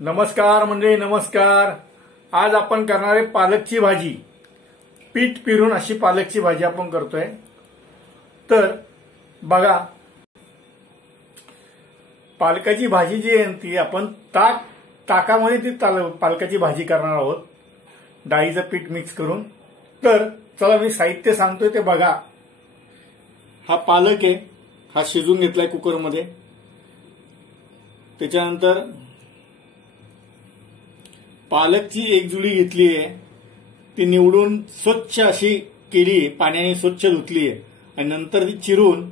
नमस्कार मंडळी, नमस्कार। आज आपण करणार आहे पालकची भाजी। पीठ पिरून अशी पालकची भाजी आपण करतोय। तर बघा, पालकाची भाजी जी आहे ती आपण ताकामध्ये ती पालकाची भाजी करणार आहोत, डाळीचं पीठ मिक्स करून। तर चला मी साहित्य सांगतोय ते बघा। हा पालक आहे, हा शिजून घेतलाय कुकरमध्ये। त्याच्यानंतर पालकची एक जुडी घेतली आहे, ती निवडून स्वच्छ अशी केली, पाण्याने स्वच्छ धुतली आहे आणि नंतर ती चिरून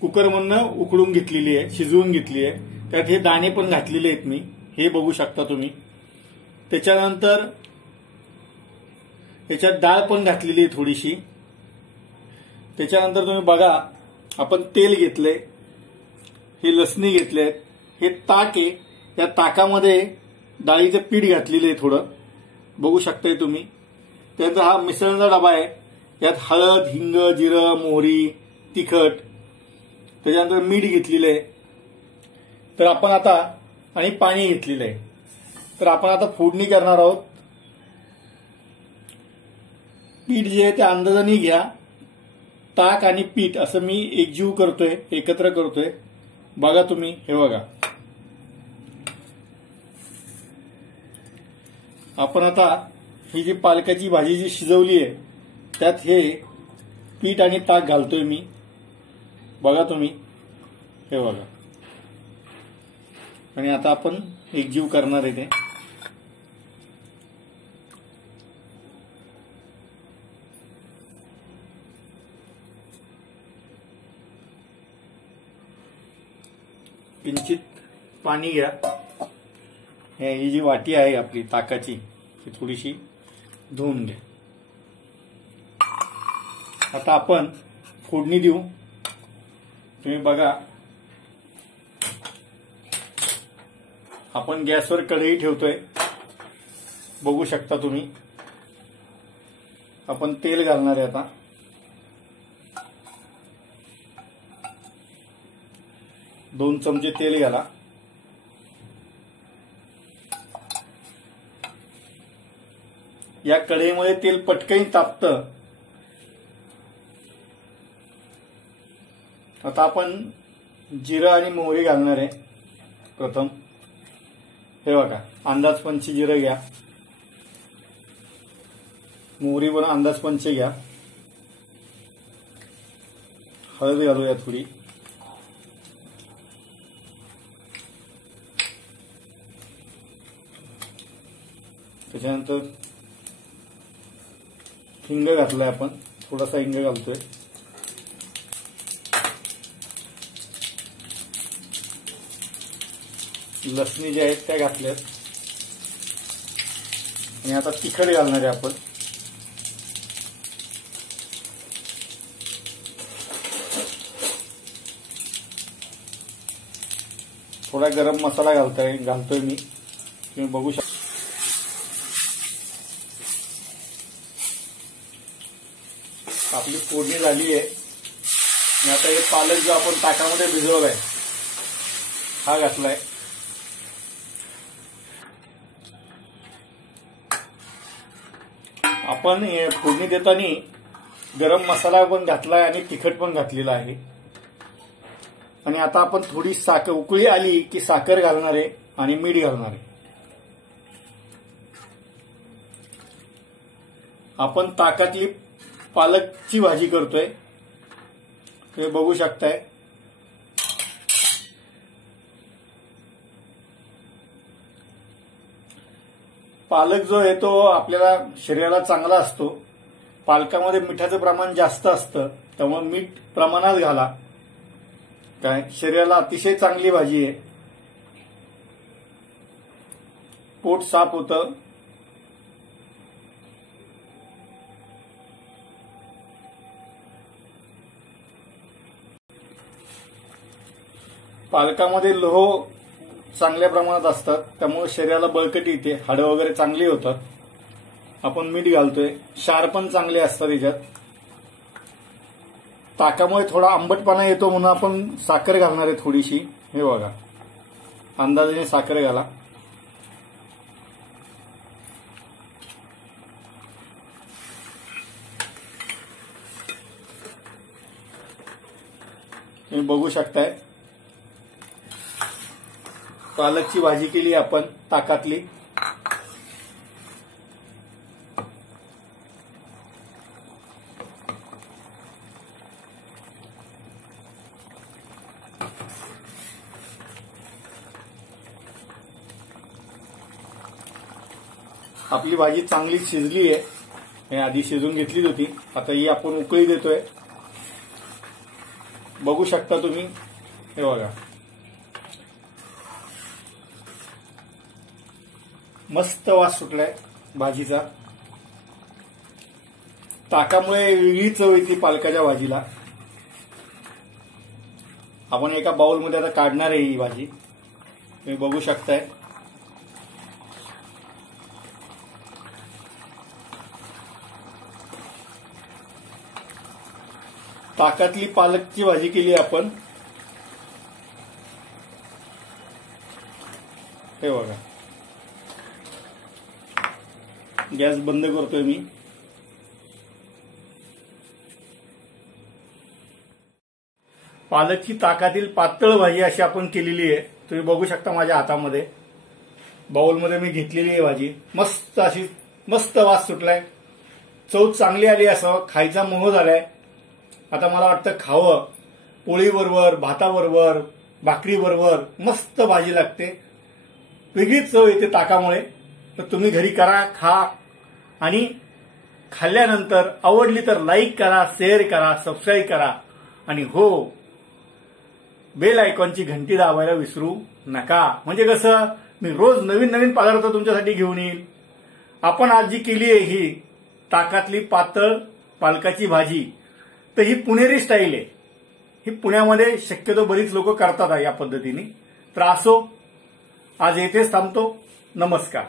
कुकरमधनं उकडून घेतलेली आहे, शिजवून घेतली आहे। त्यात हे दाणे पण घातलेले आहेत मी, हे बघू शकता तुम्ही। त्याच्यानंतर याच्यात डाळ पण घातलेली आहे थोडीशी। त्याच्यानंतर तुम्ही बघा, आपण तेल घेतले, हे लसणी घेतलेत, हे ताक आहे, या ताकामध्ये डाळीचं पीठ घातलेलं आहे थोडं, बघू शकताय तुम्ही। त्यानंतर हा मिसळचा डबा आहे, यात हळद, हिंग, जिरं, मोहरी, तिखट, त्याच्यानंतर मीठ घेतलेलं आहे। तर आपण आता आणि पाणी घेतलेलं आहे। तर आपण आता फोडणी करणार आहोत। पीठ जे आहे ते अंदाजाने घ्या, ताक आणि पीठ असं मी एकजीव करतोय, एकत्र करतोय। बघा तुम्ही, हे बघा। आपण आता ही जी पालकाची भाजी जी शिजवली आहे त्यात हे पीठ आणि ताक घालतोय मी, बघा तुम्ही, हे बघा। आणि आता आपण एकजीव करणार आहे ते। किंचित पाणी घ्या, ही जी वाटी आहे आपली ताकाची, ही थोडीशी धुवून घ्या। आता आपण फोडणी देऊ। तुम्ही बघा, आपण गॅसवर कढई ठेवतोय, बघू शकता तुम्ही। आपण तेल घालणार आहे आता। दोन चमचे तेल घाला। या कढईमध्ये तेल पटकन तापतं। आता आपण जिरं आणि मोहरी घालणार आहे प्रथम। हे बघा, अंदाजपंचे जिरं घ्या, मोहरी पण अंदाजपंचे घ्या। हळद घालूया थोडी, त्याच्यानंतर हिंग घातलाय आपण, थोडासा हिंग घालतोय। लसणी ज्या आहेत त्या घातल्यात आणि आता तिखट घालणार आहे आपण। थोडा गरम मसाला घालतोय मी, तुम्ही बघू शकता। आपली फोडणी झाली आहे आणि आता हे पालक जो आपण ताकामध्ये भिजवलाय हा घातलाय। आपण फोडणी देताना गरम मसाला पण घातलाय आणि तिखट पण घातलेला आहे। आणि आता आपण थोडी साखर, उकळी आली की साखर घालणार आहे आणि मीठ घालणार आहे। आपण ताकातली पालकची भाजी करतोय, तुम्ही बघू शकताय। पालक जो आहे तो आपल्याला शरीराला चांगला असतो। पालकामध्ये मिठाचं प्रमाण जास्त असतं, त्यामुळे मीठ प्रमाणात घाला। काय, शरीराला अतिशय चांगली भाजी आहे, पोट साफ होतं। पालकामध्ये लोह चांगल्या प्रमाणात असतात, त्यामुळे शरीराला बळकटी येते, हाडं वगैरे चांगली होतात। आपण मीठ घालतोय, क्षार पण चांगले असतात याच्यात। ताकामुळे थोडा आंबटपणा येतो म्हणून आपण साखर घालणार आहे थोडीशी, हे बघा। अंदाजाने साखर घाला। तुम्ही बघू शकताय पालकची भाजी केली आपण ताकातली. आपली भाजी चांगली शिजली आहे. हे आधी शिजून घेतलीच होती. आता ही आपण उकळी देतोय. बघू शकता तुम्ही. हे बघा मस्त वास सुटलाय भाजीचा. ताकामुळे वेगळी चव येते पालकाच्या भाजीला. आपण एका बाउलमध्ये आता काढणार आहे ही भाजी. तुम्ही बघू शकताय. ताकातली पालकची भाजी केली आपण. हे बघा गॅस बंद करतोय मी. पालकची ताकातील पातळ भाजी अशी आपण केलेली आहे. तुम्ही बघू शकता माझ्या हातामध्ये बाउलमध्ये मी घेतलेली आहे भाजी. मस्त अशी मस्त वास सुटलाय. चव चांगली आली. असं खायचा मोह झालाय. आता मला वाटतं खावं. पोळीबरोबर, भाताबरोबर, भाकरीबरोबर मस्त भाजी लागते. वेगळीच चव येते ताकामुळे. तर तुम्ही घरी करा, खा आणि खाल्ल्यानंतर आवडली तर लाईक करा, शेअर करा, सबस्क्राईब करा आणि हो बेल आयकॉनची घंटी दाबायला विसरू नका. म्हणजे कसं मी रोज नवीन नवीन पदार्थ तुमच्यासाठी घेऊन येईल. आपण आज जी केली आहे ही ताकातली पातळ पालकाची भाजी, तर ही पुणेरी स्टाईल आहे. ही पुण्यामध्ये शक्यतो बरीच लोक करतात या पद्धतीने. तर असो आज येथेच थांबतो. नमस्कार.